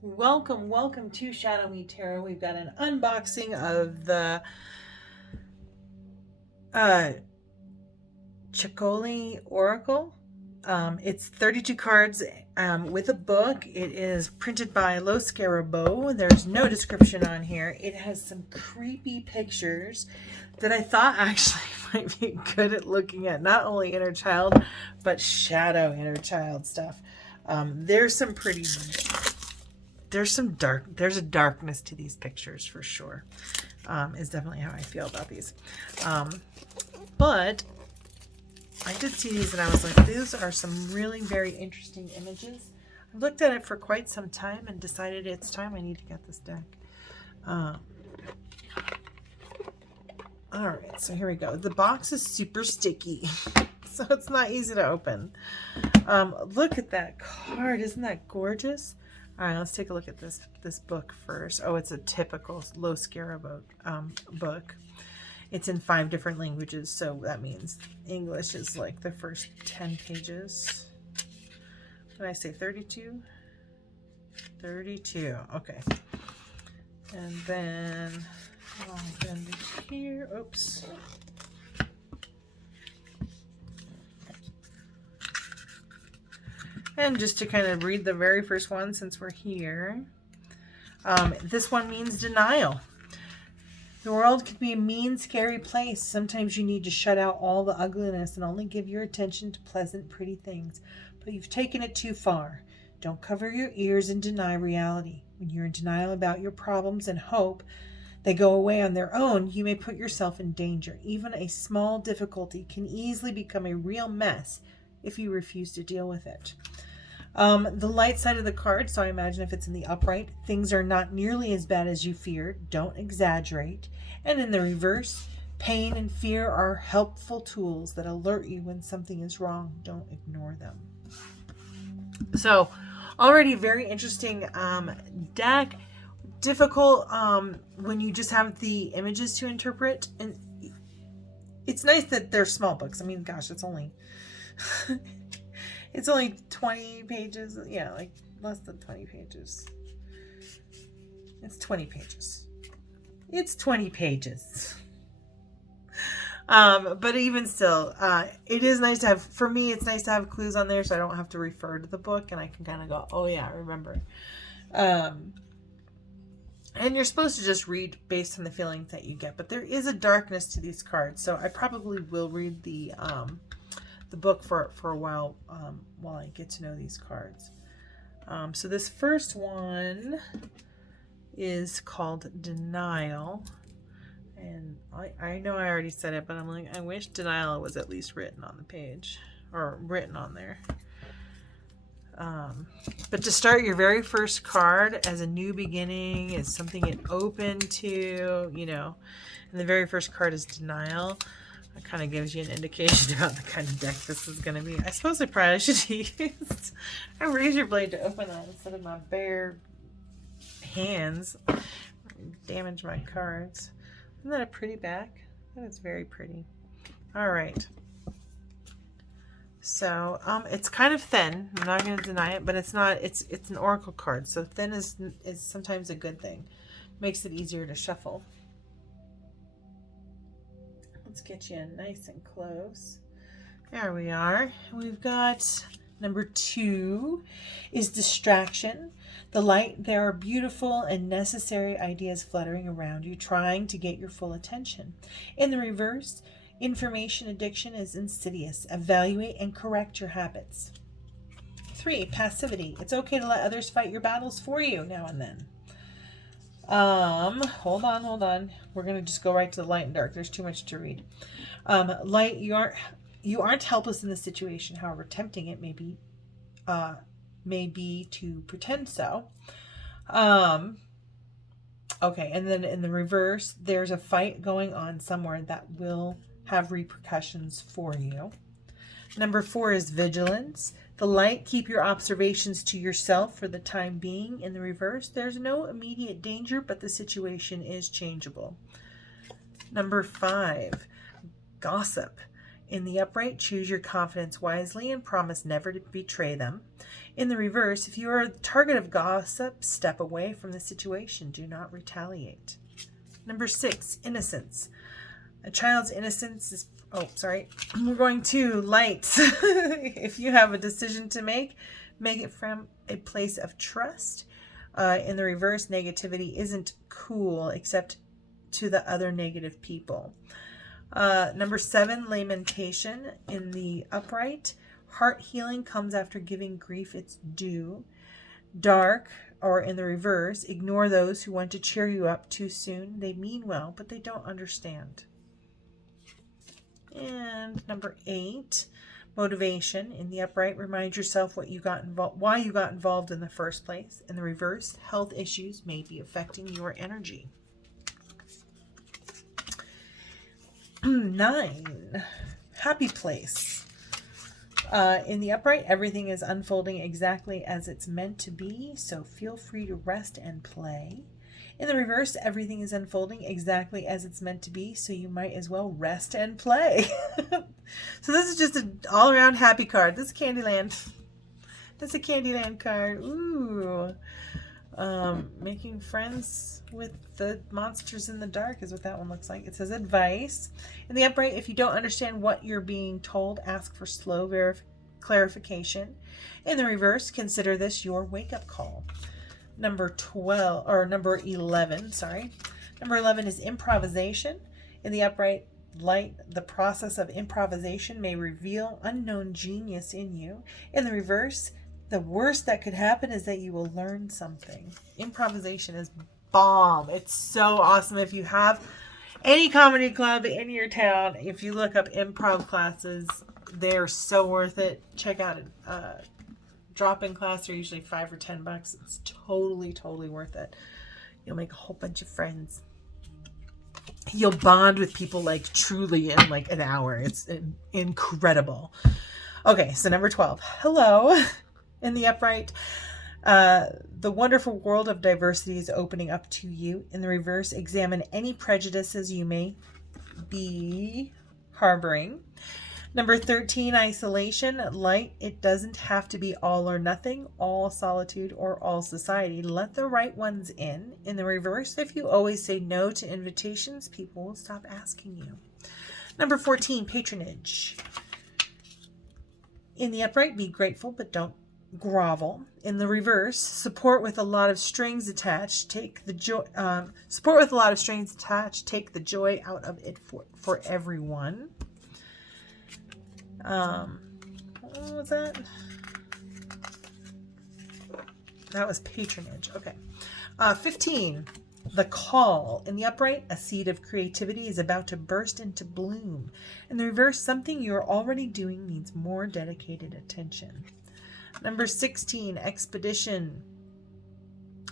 Welcome to ShadowMeTarot. We've got an unboxing of the Ceccoli Oracle. It's 32 cards with a book. It is printed by Lo Scarabo. There's no description on here. It has some creepy pictures that I thought actually might be good at looking at not only inner child, but shadow inner child stuff. There's a darkness to these pictures for sure. Is definitely how I feel about these. But I did see these and I was like, these are some really very interesting images. I looked at it for quite some time and decided it's time I need to get this deck. All right, so here we go. The box is super sticky, so it's not easy to open. Look at that card. Isn't that gorgeous? All right, let's take a look at this book first. Oh, it's a typical Lo Scarabo book. It's in 5 different languages, so that means English is like the first 10 pages. What did I say, 32? 32, okay. And then I'll bend it here. Oops. And just to kind of read the very first one since we're here. This one means denial. The world can be a mean, scary place. Sometimes you need to shut out all the ugliness and only give your attention to pleasant, pretty things. But you've taken it too far. Don't cover your ears and deny reality. When you're in denial about your problems and hope they go away on their own, you may put yourself in danger. Even a small difficulty can easily become a real mess if you refuse to deal with it. The light side of the card, so I imagine if it's in the upright, things are not nearly as bad as you feared. Don't exaggerate. And in the reverse, pain and fear are helpful tools that alert you when something is wrong. Don't ignore them. So, already very interesting deck. Difficult when you just have the images to interpret. And it's nice that they're small books. I mean, gosh, it's only... It's only 20 pages. Yeah, like less than 20 pages. It's 20 pages. It's 20 pages. But even still, it is nice to have, for me, it's nice to have clues on there so I don't have to refer to the book and I can kind of go, oh yeah, I remember. And you're supposed to just read based on the feelings that you get, but there is a darkness to these cards. So I probably will read the book for a while I get to know these cards. So this first one is called Denial. And I know I already said it, but I'm like, I wish denial was at least written on the page or written on there. But to start your very first card as a new beginning is something it open to, you know, and the very first card is Denial. It kind of gives you an indication about the kind of deck this is going to be. I suppose I probably should use a razor blade to open that instead of my bare hands. Damage my cards. Isn't that a pretty back? That is very pretty. All right. So it's kind of thin. I'm not going to deny it, but it's not. It's an oracle card, so thin is sometimes a good thing. Makes it easier to shuffle. Let's get you in nice and close. There we are. We've got number 2 is distraction. The light, there are beautiful and necessary ideas fluttering around you, trying to get your full attention. In the reverse, information addiction is insidious. Evaluate and correct your habits. 3, passivity. It's okay to let others fight your battles for you now and then. Hold on. We're going to just go right to the light and dark. There's too much to read. Light, you aren't helpless in this situation, however tempting it may be to pretend so. Okay, and then in the reverse, there's a fight going on somewhere that will have repercussions for you. Number 4 is vigilance. The light, keep your observations to yourself for the time being. In the reverse, there's no immediate danger, but the situation is changeable. Number 5, gossip. In the upright, choose your confidence wisely and promise never to betray them. In the reverse, if you are the target of gossip, step away from the situation. Do not retaliate. Number 6, innocence. A child's innocence is... Oh, sorry. We're going to lights. If you have a decision to make it from a place of trust. In the reverse, negativity isn't cool except to the other negative people. Number 7, lamentation. In the upright, heart healing comes after giving grief its due. Dark, or in the reverse, ignore those who want to cheer you up too soon. They mean well, but they don't understand. And number 8, motivation. In the upright, remind yourself why you got involved in the first place. In the reverse, health issues may be affecting your energy. 9, happy place. In the upright, everything is unfolding exactly as it's meant to be, so feel free to rest and play. In the reverse, everything is unfolding exactly as it's meant to be, so you might as well rest and play. So this is just an all-around happy card. This is Candyland. That's a Candyland card. Ooh. Making friends with the monsters in the dark is what that one looks like. It says advice. In the upright, if you don't understand what you're being told, ask for slow clarification. In the reverse, consider this your wake-up call. Number 11, sorry. Number 11 is improvisation. In the upright light, the process of improvisation may reveal unknown genius in you. In the reverse, the worst that could happen is that you will learn something. Improvisation is bomb. It's so awesome. If you have any comedy club in your town, if you look up improv classes, they're so worth it. Check out it. Drop-in class are usually $5 or $10. It's totally worth it. You'll make a whole bunch of friends. You'll bond with people like truly in like an hour. It's incredible. Okay, so number 12. Hello. In the upright, the wonderful world of diversity is opening up to you. In the reverse, examine any prejudices you may be harboring. Number 13, isolation. Light, it doesn't have to be all or nothing, all solitude or all society. Let the right ones in. In the reverse, if you always say no to invitations, people will stop asking you. Number 14, patronage. In the upright, be grateful, but don't grovel. In the reverse, support with a lot of strings attached. Take the joy. Support with a lot of strings attached. Take the joy out of it for everyone. What was that? That was patronage. Okay. 15. The call. In the upright, a seed of creativity is about to burst into bloom. In the reverse, something you're already doing needs more dedicated attention. Number 16, expedition.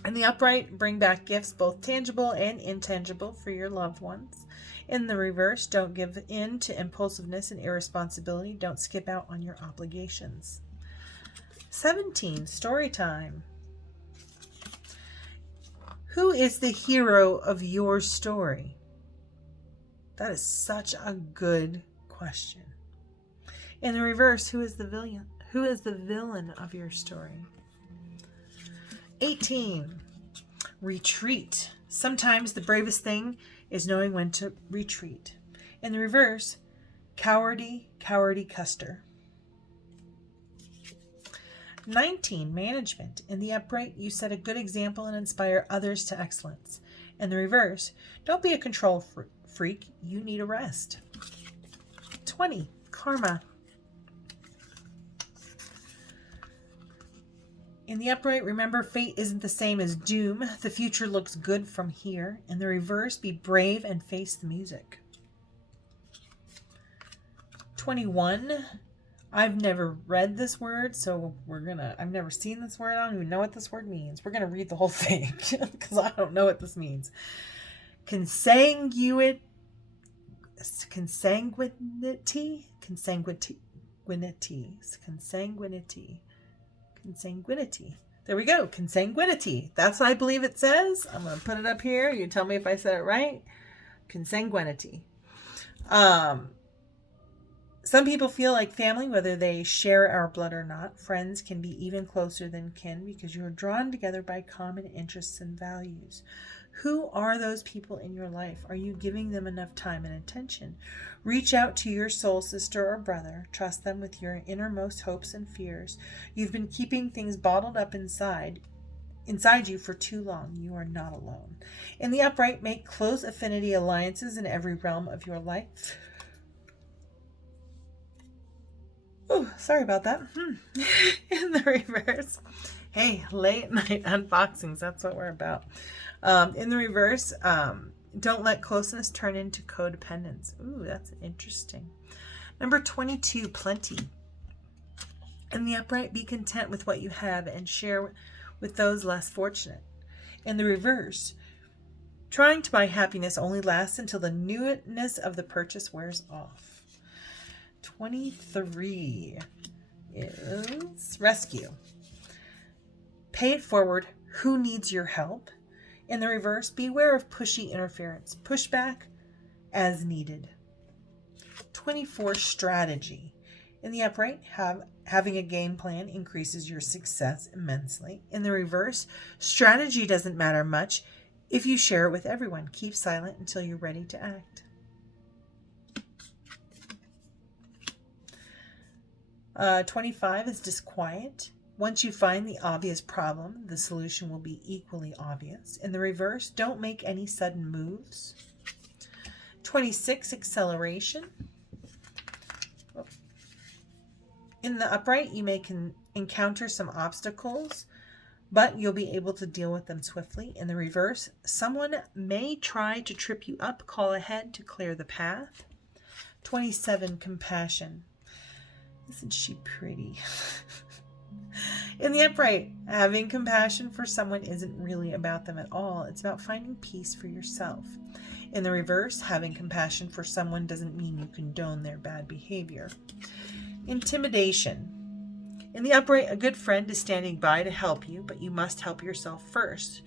In the upright, bring back gifts, both tangible and intangible, for your loved ones. In the reverse, don't give in to impulsiveness and irresponsibility. Don't skip out on your obligations. 17, story time. Who is the hero of your story? That is such a good question. In the reverse, who is the villain? Who is the villain of your story? 18. Retreat. Sometimes the bravest thing is knowing when to retreat. In the reverse, cowardy Custer. 19. Management. In the upright, you set a good example and inspire others to excellence. In the reverse, don't be a control freak. You need a rest. 20. Karma. In the upright, remember fate isn't the same as doom. The future looks good from here. In the reverse, be brave and face the music. 21. I've never read this word, so I've never seen this word. I don't even know what this word means. We're going to read the whole thing because I don't know what this means. Consanguinity. There we go. Consanguinity. That's what I believe it says. I'm going to put it up here. You tell me if I said it right. Consanguinity. Some people feel like family, whether they share our blood or not. Friends can be even closer than kin because you are drawn together by common interests and values. Who are those people in your life? Are you giving them enough time and attention? Reach out to your soul sister or brother. Trust them with your innermost hopes and fears. You've been keeping things bottled up inside you for too long. You are not alone. In the upright, make close affinity alliances in every realm of your life. Oh, sorry about that. In the reverse, hey, late night unboxings, that's what we're about. In the reverse, don't let closeness turn into codependence. Ooh, that's interesting. Number 22, plenty. In the upright, be content with what you have and share with those less fortunate. In the reverse, trying to buy happiness only lasts until the newness of the purchase wears off. 23 is rescue. Pay it forward. Who needs your help? In the reverse, beware of pushy interference. Push back as needed. 24, strategy. In the upright, having a game plan increases your success immensely. In the reverse, strategy doesn't matter much if you share it with everyone. Keep silent until you're ready to act. 25 is disquiet. Once you find the obvious problem, the solution will be equally obvious. In the reverse, don't make any sudden moves. 26, acceleration. In the upright, you may encounter some obstacles, but you'll be able to deal with them swiftly. In the reverse, someone may try to trip you up. Call ahead to clear the path. 27, compassion. Isn't she pretty? In the upright, having compassion for someone isn't really about them at all. It's about finding peace for yourself. In the reverse, having compassion for someone doesn't mean you condone their bad behavior. Intimidation. In the upright, a good friend is standing by to help you, but you must help yourself first.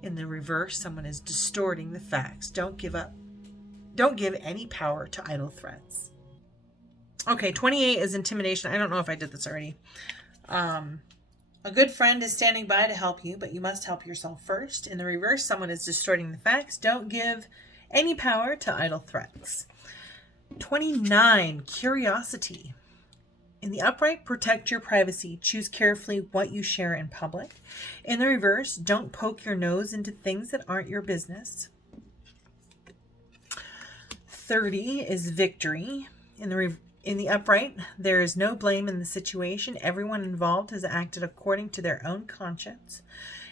In the reverse, someone is distorting the facts. Don't give up. Don't give any power to idle threats. Okay, 28 is intimidation. I don't know if I did this already. A good friend is standing by to help you, but you must help yourself first. In the reverse, someone is distorting the facts. Don't give any power to idle threats. 29, curiosity. In the upright, protect your privacy. Choose carefully what you share in public. In the reverse, don't poke your nose into things that aren't your business. 30 is victory. In the upright, there is no blame in the situation. Everyone involved has acted according to their own conscience.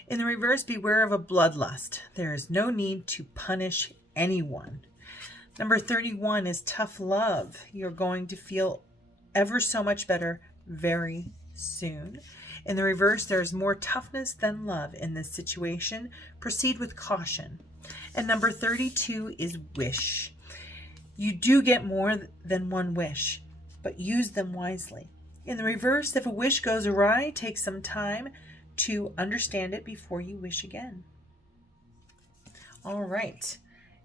In the reverse, beware of a bloodlust. There is no need to punish anyone. Number 31 is tough love. You're going to feel ever so much better very soon. In the reverse, there is more toughness than love in this situation. Proceed with caution. And number 32 is wish. You do get more than one wish, but use them wisely. In the reverse, if a wish goes awry, take some time to understand it before you wish again. All right.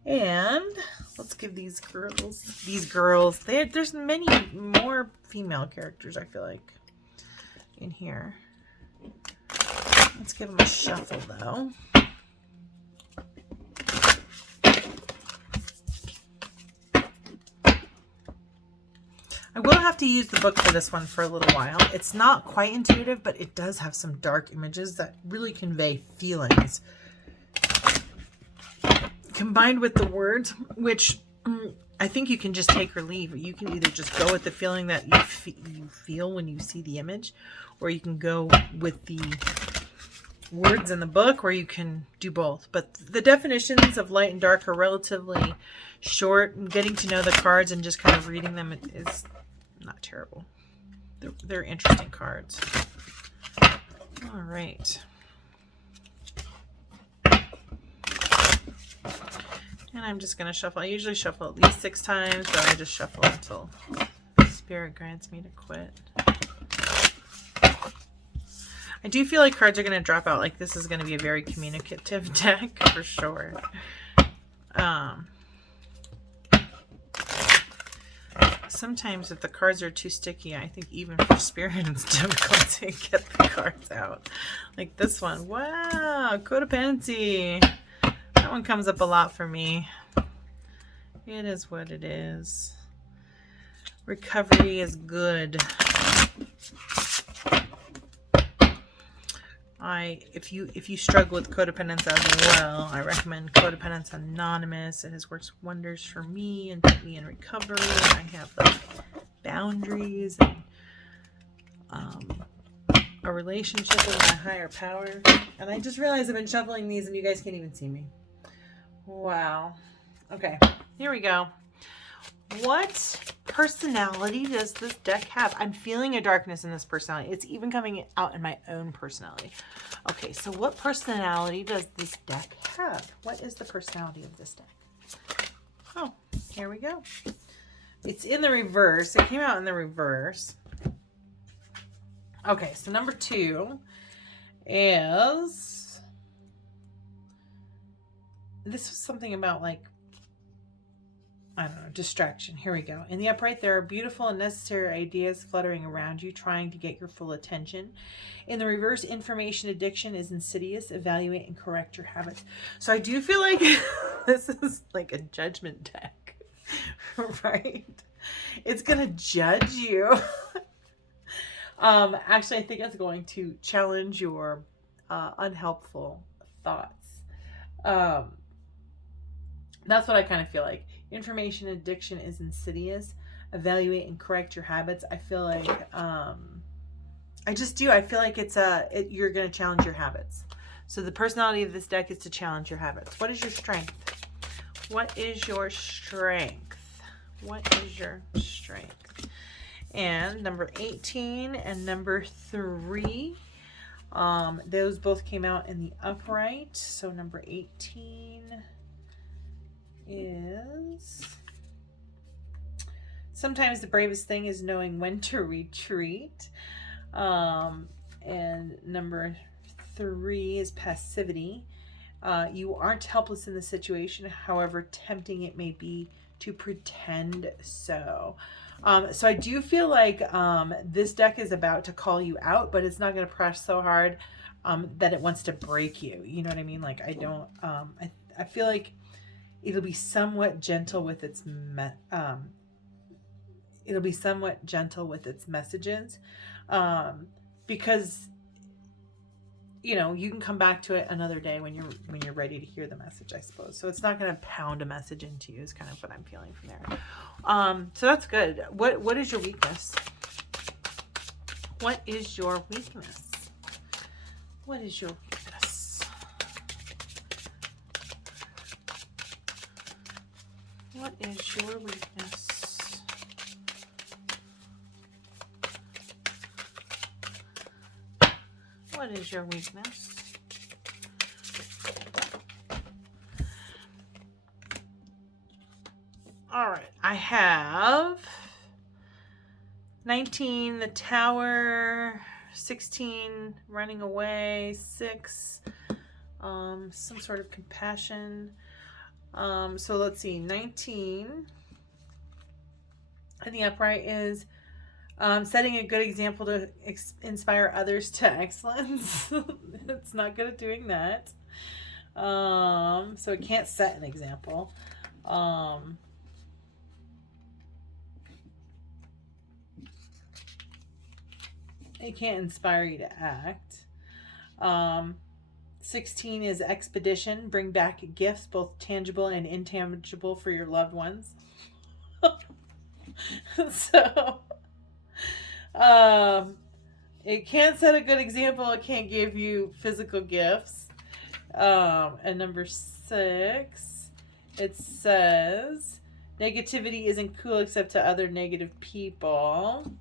And let's give these girls, there's many more female characters, I feel like, in here. Let's give them a shuffle, though. I will have to use the book for this one for a little while. It's not quite intuitive, but it does have some dark images that really convey feelings, combined with the words, which I think you can just take or leave. You can either just go with the feeling that you feel when you see the image, or you can go with the words in the book, or you can do both. But the definitions of light and dark are relatively short. Getting to know the cards and just kind of reading them is not terrible. They're interesting cards. All right. And I'm just going to shuffle. I usually shuffle at least 6 times, but I just shuffle until Spirit grants me to quit. I do feel like cards are going to drop out. Like, this is going to be a very communicative deck for sure. Sometimes if the cards are too sticky, I think even for spirit it's difficult to get the cards out. Like this one. Wow, codependency. That one comes up a lot for me. It is what it is. Recovery is good. If you struggle with codependence as well, I recommend Codependence Anonymous. It has worked wonders for me and put me in recovery. I have like boundaries and a relationship with my higher power. And I just realized I've been shuffling these and you guys can't even see me. Wow. Okay, here we go. What personality does this deck have? I'm feeling a darkness in this personality. It's even coming out in my own personality. Okay, so what personality does this deck have? What is the personality of this deck? Oh, here we go. It's in the reverse. It came out in the reverse. Okay, so number 2 is... This was something about like, I don't know, distraction. Here we go. In the upright, there are beautiful and necessary ideas fluttering around you, trying to get your full attention. In the reverse, information addiction is insidious. Evaluate and correct your habits. So I do feel like this is like a judgment deck, right? It's going to judge you. Actually, I think it's going to challenge your unhelpful thoughts. That's what I kind of feel like. Information addiction is insidious. Evaluate and correct your habits. I feel like, I just do. I feel like you're going to challenge your habits. So the personality of this deck is to challenge your habits. What is your strength? What is your strength? What is your strength? And number 18 and number 3, those both came out in the upright. So number 18 is, sometimes the bravest thing is knowing when to retreat. And number 3 is passivity. You aren't helpless in the situation, however tempting it may be to pretend so. So I do feel like this deck is about to call you out, but it's not going to press so hard that it wants to break you. You know what I mean? Like I don't. I feel like it'll be somewhat gentle with its messages, because you know you can come back to it another day when you're ready to hear the message, I suppose. So it's not going to pound a message into you is kind of what I'm feeling from there. So that's good. What is your weakness? What is your weakness? What is your weakness? What is your weakness? What is your weakness? All right, I have 19, the Tower, 16, running away, 6, some sort of compassion. So let's see, 19 in the upright is setting a good example to inspire others to excellence. It's not good at doing that. So it can't set an example. It can't inspire you to act. 16 is expedition. Bring back gifts, both tangible and intangible, for your loved ones. So, it can't set a good example. It can't give you physical gifts. And number 6, it says negativity isn't cool except to other negative people.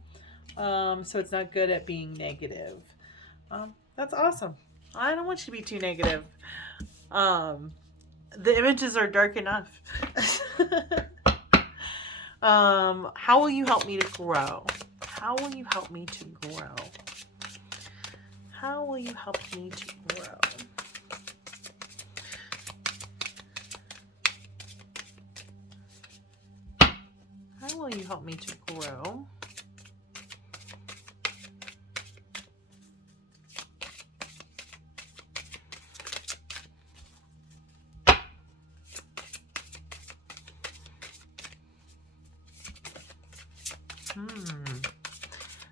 So it's not good at being negative. That's awesome. I don't want you to be too negative. The images are dark enough. How will you help me to grow? How will you help me to grow? How will you help me to grow? How will will you help me to grow?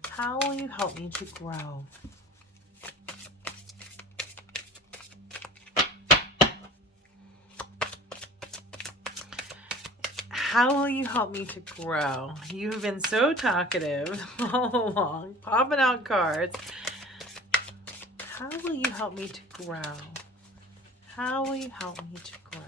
How will you help me to grow? How will you help me to grow? You've been so talkative all along, popping out cards. How will you help me to grow? How will you help me to grow?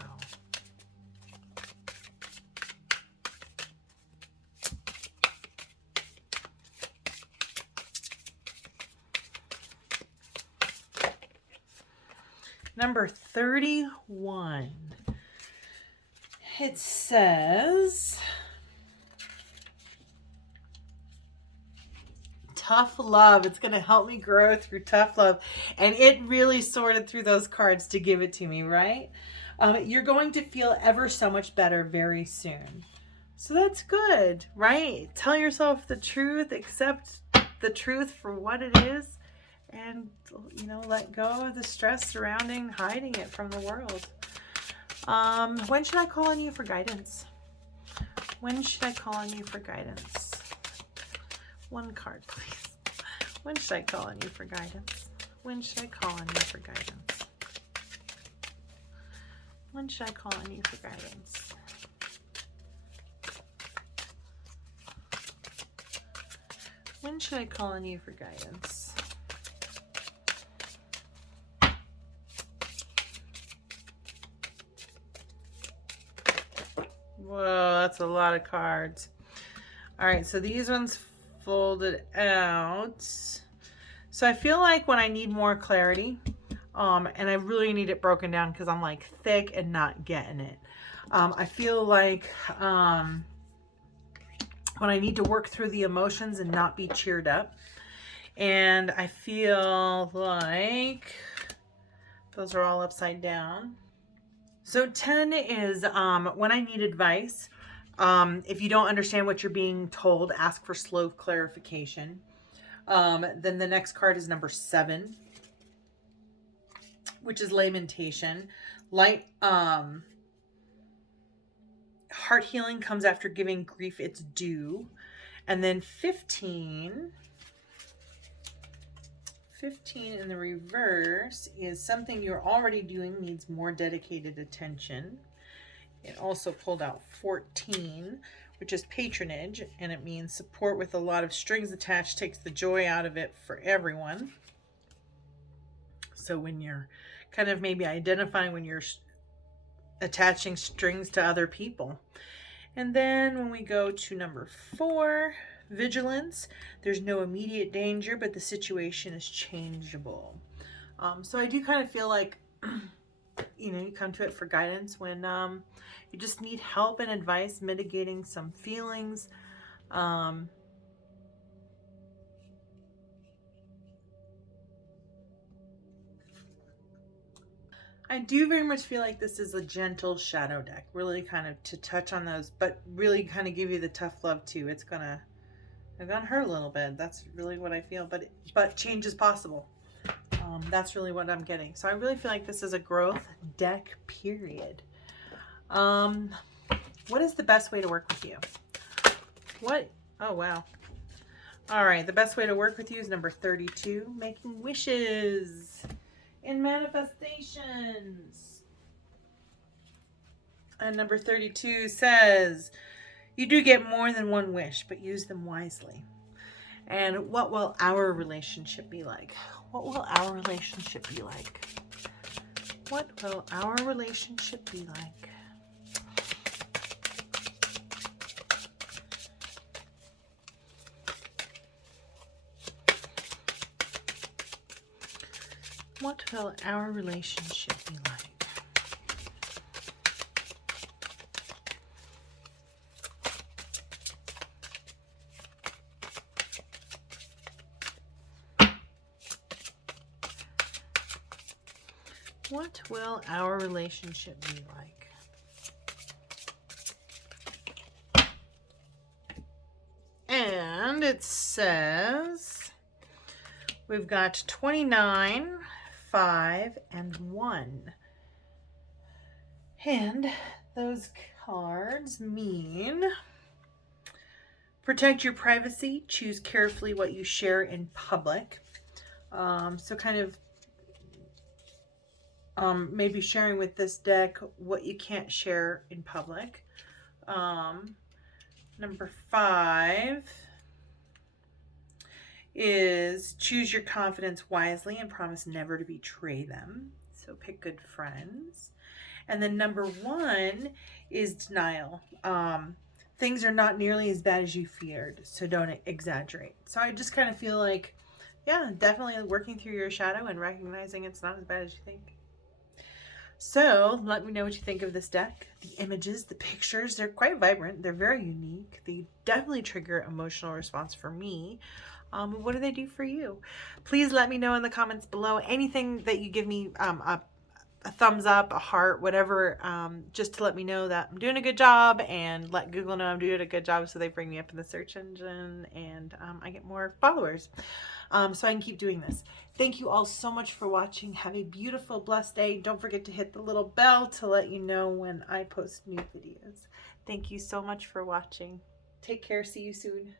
Number 31. It says, tough love. It's going to help me grow through tough love. And it really sorted through those cards to give it to me, right? You're going to feel ever so much better very soon. So that's good, right? Tell yourself the truth, accept the truth for what it is. And, you know, let go of the stress surrounding hiding it from the world. When should I call on you for guidance? When should I call on you for guidance? One card, please. When should I call on you for guidance? When should I call on you for guidance? When should I call on you for guidance? When should I call on you for guidance? Whoa, that's a lot of cards. All right, so these ones folded out. So I feel like when I need more clarity, and I really need it broken down because I'm like thick and not getting it. I feel like when I need to work through the emotions and not be cheered up. And I feel like those are all upside down. So 10 is when I need advice. If you don't understand what you're being told, ask for slow clarification. Then the next card is number 7, which is lamentation. Heart healing comes after giving grief its due. And then 15 in the reverse is something you're already doing needs more dedicated attention. It also pulled out 14, which is patronage, and it means support with a lot of strings attached takes the joy out of it for everyone. So when you're kind of maybe identifying when you're attaching strings to other people. And then when we go to number 4, vigilance, there's no immediate danger, but the situation is changeable. So I do kind of feel like, you know, you come to it for guidance when you just need help and advice mitigating some feelings. I do very much feel like this is a gentle shadow deck, really kind of to touch on those, but really kind of give you the tough love too. It's gonna hurt a little bit. That's really what I feel, but change is possible. That's really what I'm getting. So I really feel like this is a growth deck, period. What is the best way to work with you? Oh, wow. All right. The best way to work with you is number 32, making wishes and manifestations. And number 32 says, you do get more than one wish, but use them wisely. And what will our relationship be like? What will our relationship be like? What will our relationship be like? What will our relationship be like? What will our relationship be like? And it says we've got 29, 5, and 1. And those cards mean protect your privacy, choose carefully what you share in public. So kind of maybe sharing with this deck what you can't share in public. Number 5 is choose your confidence wisely and promise never to betray them. So pick good friends. And then number 1 is denial. Things are not nearly as bad as you feared, so don't exaggerate. So I just kind of feel like, yeah, definitely working through your shadow and recognizing it's not as bad as you think. So let me know what you think of this deck. The images, the pictures, they're quite vibrant. They're very unique. They definitely trigger emotional response for me. What do they do for you? Please let me know in the comments below. Anything that you give me a thumbs up, a heart, whatever, just to let me know that I'm doing a good job, and let Google know I'm doing a good job so they bring me up in the search engine and I get more followers so I can keep doing this. Thank you all so much for watching. Have a beautiful, blessed day. Don't forget to hit the little bell to let you know when I post new videos. Thank you so much for watching. Take care. See you soon.